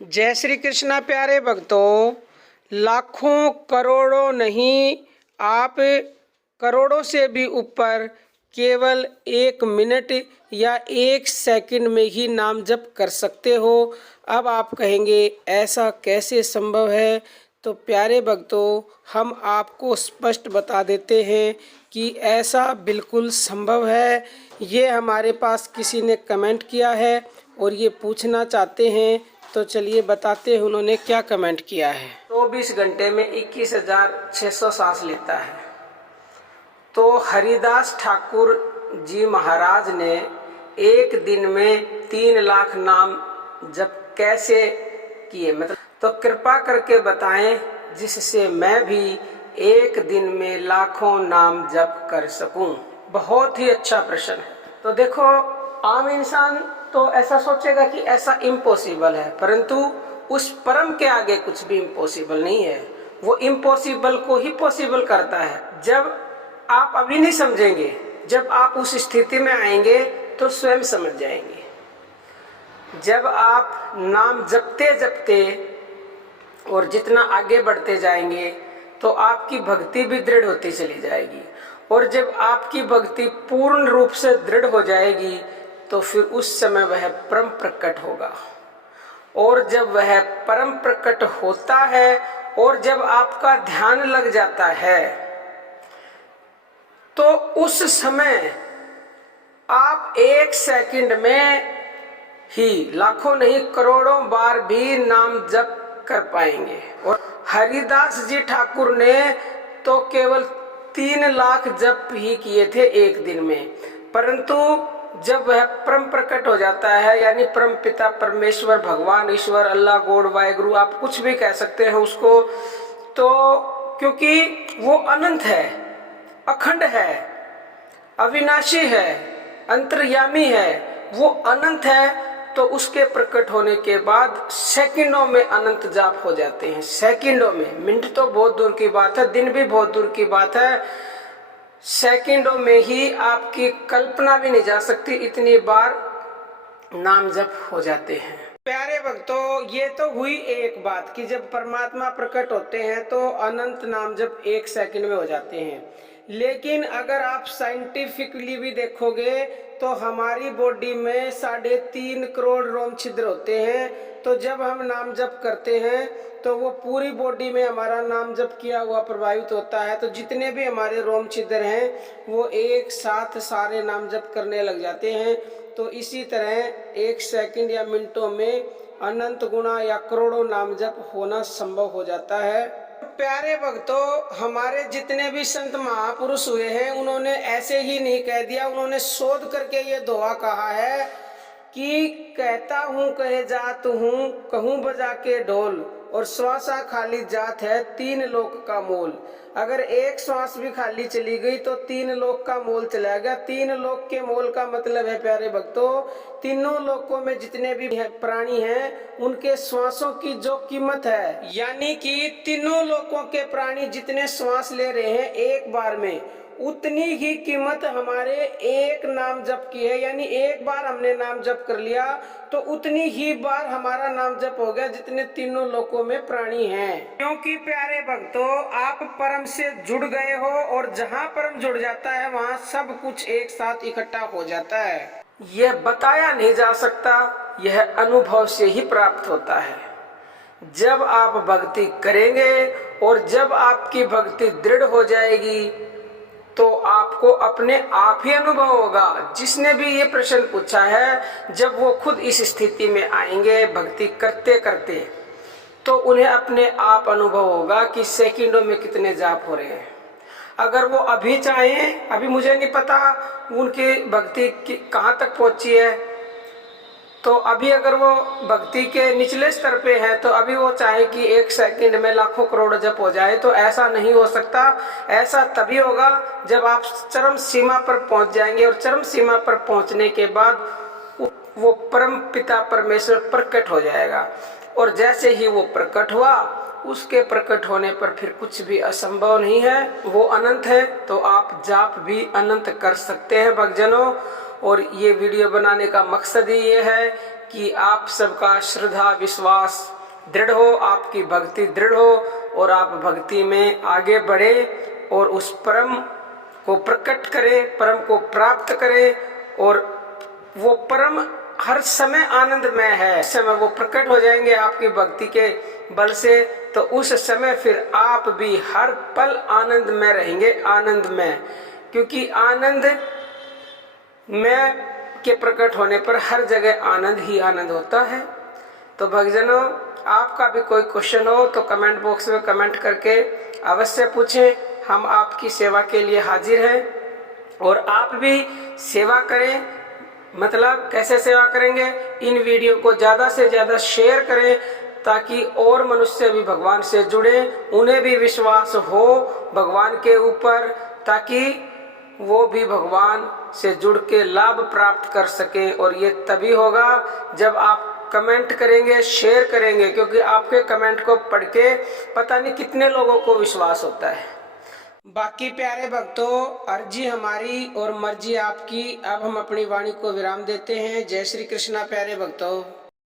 जय श्री कृष्णा प्यारे भक्तों, लाखों करोड़ों नहीं, आप करोड़ों से भी ऊपर केवल 1 मिनट या 1 सेकंड में ही नाम जप कर सकते हो। अब आप कहेंगे ऐसा कैसे संभव है? तो प्यारे भक्तों, हम आपको स्पष्ट बता देते हैं कि ऐसा बिल्कुल संभव है। ये हमारे पास किसी ने कमेंट किया है और ये पूछना चाहते हैं, तो चलिए बताते हैं उन्होंने क्या कमेंट किया है। 24 घंटे में 21,600 सांस लेता है। तो हरिदास ठाकुर जी महाराज ने एक दिन में 3 लाख नाम जप कैसे किए, मतलब तो कृपा करके बताएं, जिससे मैं भी एक दिन में लाखों नाम जप कर सकूं। बहुत ही अच्छा प्रश्न है। तो देखो, आम इंसान तो ऐसा सोचेगा कि ऐसा इम्पॉसिबल है, परंतु उस परम के आगे कुछ भी इम्पॉसिबल नहीं है। वो इम्पॉसिबल को ही पॉसिबल करता है। जब आप अभी नहीं समझेंगे, जब आप उस स्थिति में आएंगे तो स्वयं समझ जाएंगे। जब आप नाम जपते जपते और जितना आगे बढ़ते जाएंगे तो आपकी भक्ति भी दृढ़ होती चली जाएगी, और जब आपकी भक्ति पूर्ण रूप से दृढ़ हो जाएगी तो फिर उस समय वह परम प्रकट होगा। और जब वह परम प्रकट होता है और जब आपका ध्यान लग जाता है तो उस समय आप 1 सेकंड में ही लाखों नहीं करोड़ों बार भी नाम जप कर पाएंगे। और हरिदास जी ठाकुर ने तो केवल 3 लाख जप ही किए थे एक दिन में, परंतु जब वह परम प्रकट हो जाता है, यानी परम पिता परमेश्वर भगवान ईश्वर अल्लाह गॉड वाहेगुरु, आप कुछ भी कह सकते हैं उसको, तो क्योंकि वो अनंत है, अखंड है, अविनाशी है, अंतर्यामी है, वो अनंत है, तो उसके प्रकट होने के बाद सेकंडों में अनंत जाप हो जाते हैं। सेकंडों में, मिनट तो बहुत दूर की बात है, दिन भी बहुत दूर की बात है, सेकंडों में ही आपकी कल्पना भी नहीं जा सकती, इतनी बार नाम जप हो जाते हैं। प्यारे भक्तों, ये तो हुई एक बात कि जब परमात्मा प्रकट होते हैं तो अनंत नाम जप 1 सेकंड में हो जाते हैं। लेकिन अगर आप साइंटिफिकली भी देखोगे तो हमारी बॉडी में 3.5 करोड़ रोम छिद्र होते हैं। तो जब हम नाम जप करते हैं तो वो पूरी बॉडी में हमारा नाम जप किया हुआ प्रभावित होता है। तो जितने भी हमारे रोम छिद्र हैं वो एक साथ सारे नाम जप करने लग जाते हैं। तो इसी तरह 1 सेकंड या मिनटों में अनंत गुना या करोड़ों नाम जप होना संभव हो जाता है। प्यारे भक्तों, हमारे जितने भी संत महापुरुष हुए हैं उन्होंने ऐसे ही नहीं कह दिया, उन्होंने शोध करके ये दोहा कहा है कि कहता हूँ कहे जात हूँ, कहूँ बजा के ढोल, और श्वासा खाली जात है 3 लोक का मोल। अगर एक श्वास भी खाली चली गई तो 3 लोक का मोल चला गया। 3 लोक के मोल का मतलब है प्यारे भक्तों, तीनों लोकों में जितने भी प्राणी हैं उनके श्वासों की जो कीमत है, यानी कि तीनों लोकों के प्राणी जितने श्वास ले रहे हैं एक बार में, उतनी ही कीमत हमारे एक नाम जप की है। यानी एक बार हमने नाम जप कर लिया तो उतनी ही बार हमारा नाम जप हो गया जितने तीनों लोकों में प्राणी हैं। क्योंकि प्यारे भक्तों, आप परम से जुड़ गए हो, और जहाँ परम जुड़ जाता है वहाँ सब कुछ एक साथ इकट्ठा हो जाता है। यह बताया नहीं जा सकता, यह अनुभव से ही प्राप्त होता है। जब आप भक्ति करेंगे और जब आपकी भक्ति दृढ़ हो जाएगी तो आपको अपने आप ही अनुभव होगा। जिसने भी ये प्रश्न पूछा है, जब वो खुद इस स्थिति में आएंगे भक्ति करते करते, तो उन्हें अपने आप अनुभव होगा कि सेकंडों में कितने जाप हो रहे हैं। अगर वो अभी चाहें, अभी मुझे नहीं पता उनकी भक्ति कहाँ तक पहुंची है, तो अभी अगर वो भक्ति के निचले स्तर पे है तो अभी वो चाहे कि 1 सेकंड में लाखों करोड़ जप हो जाए, तो ऐसा नहीं हो सकता। ऐसा तभी होगा जब आप चरम सीमा पर पहुंच जाएंगे, और चरम सीमा पर पहुंचने के बाद वो परम पिता परमेश्वर प्रकट हो जाएगा। और जैसे ही वो प्रकट हुआ, उसके प्रकट होने पर फिर कुछ भी असंभव नहीं है, वो अनंत है। तो आप जाप भी अनंत कर सकते हैं भक्तजनों। और ये वीडियो बनाने का मकसद ही ये है कि आप सबका श्रद्धा विश्वास दृढ़ हो, आपकी भक्ति दृढ़ हो और आप भक्ति में आगे बढ़े और उस परम को प्रकट करें, परम को प्राप्त करें। और वो परम हर समय आनंदमय है, इस समय वो प्रकट हो जाएंगे आपकी भक्ति के बल से, तो उस समय फिर आप भी हर पल आनंद में रहेंगे, आनंद में। क्योंकि आनंद में के प्रकट होने पर हर जगह आनंद ही आनंद होता है। तो भक्तजनों, आपका भी कोई क्वेश्चन हो तो कमेंट बॉक्स में कमेंट करके अवश्य पूछें, हम आपकी सेवा के लिए हाजिर हैं। और आप भी सेवा करें। मतलब कैसे सेवा करेंगे? इन वीडियो को ज़्यादा से ज़्यादा शेयर करें ताकि और मनुष्य भी भगवान से जुड़े, उन्हें भी विश्वास हो भगवान के ऊपर, ताकि वो भी भगवान से जुड़ के लाभ प्राप्त कर सकें। और ये तभी होगा जब आप कमेंट करेंगे, शेयर करेंगे, क्योंकि आपके कमेंट को पढ़ के पता नहीं कितने लोगों को विश्वास होता है। बाकी प्यारे भक्तों, अर्जी हमारी और मर्जी आपकी। अब हम अपनी वाणी को विराम देते हैं। जय श्री कृष्णा प्यारे भक्तों।